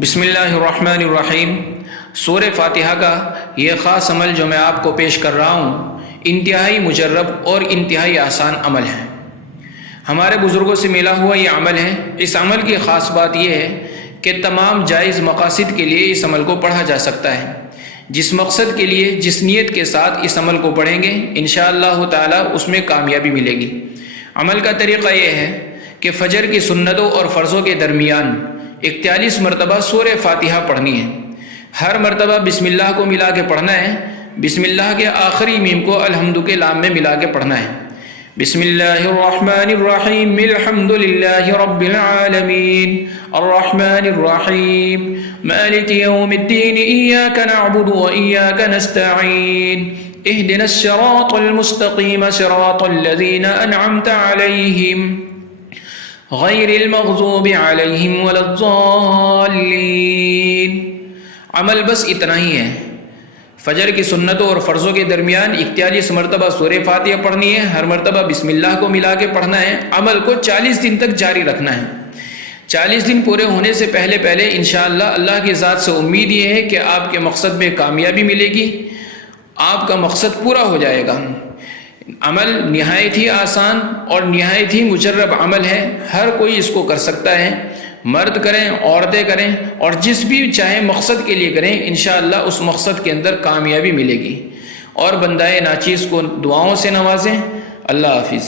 بسم اللہ الرحمن الرحیم۔ سورہ فاتحہ کا یہ خاص عمل جو میں آپ کو پیش کر رہا ہوں انتہائی مجرب اور انتہائی آسان عمل ہے۔ ہمارے بزرگوں سے ملا ہوا یہ عمل ہے۔ اس عمل کی خاص بات یہ ہے کہ تمام جائز مقاصد کے لیے اس عمل کو پڑھا جا سکتا ہے۔ جس مقصد کے لیے جس نیت کے ساتھ اس عمل کو پڑھیں گے انشاءاللہ تعالی اس میں کامیابی ملے گی۔ عمل کا طریقہ یہ ہے کہ فجر کی سنتوں اور فرضوں کے درمیان 41 مرتبہ سورہ فاتحہ پڑھنی ہے۔ ہر مرتبہ بسم اللہ کو ملا کے پڑھنا ہے۔ بسم اللہ کے آخری میم کو الحمد کے لام میں ملا کے پڑھنا ہے۔ بسم اللہ الرحمن الرحیم الحمد للہ رب العالمین الرحمن الرحیم مالک یوم الدین ایاک نعبد و ایاک نستعین اہدنا الصراط المستقیم صراط الذین انعمت علیہم غیر المغضوب علیہم ولا الضالین۔ عمل بس اتنا ہی ہے۔ فجر کی سنتوں اور فرضوں کے درمیان 41 مرتبہ سورہ فاتحہ پڑھنی ہے۔ ہر مرتبہ بسم اللہ کو ملا کے پڑھنا ہے۔ عمل کو 40 دن تک جاری رکھنا ہے۔ 40 دن پورے ہونے سے پہلے انشاءاللہ اللہ کی ذات سے امید یہ ہے کہ آپ کے مقصد میں کامیابی ملے گی، آپ کا مقصد پورا ہو جائے گا۔ عمل نہایت ہی آسان اور نہایت ہی مجرب عمل ہے۔ ہر کوئی اس کو کر سکتا ہے، مرد کریں، عورتیں کریں، اور جس بھی چاہے مقصد کے لیے کریں انشاءاللہ اس مقصد کے اندر کامیابی ملے گی۔ اور بندہ ناچیز کو دعاؤں سے نوازیں۔ اللہ حافظ۔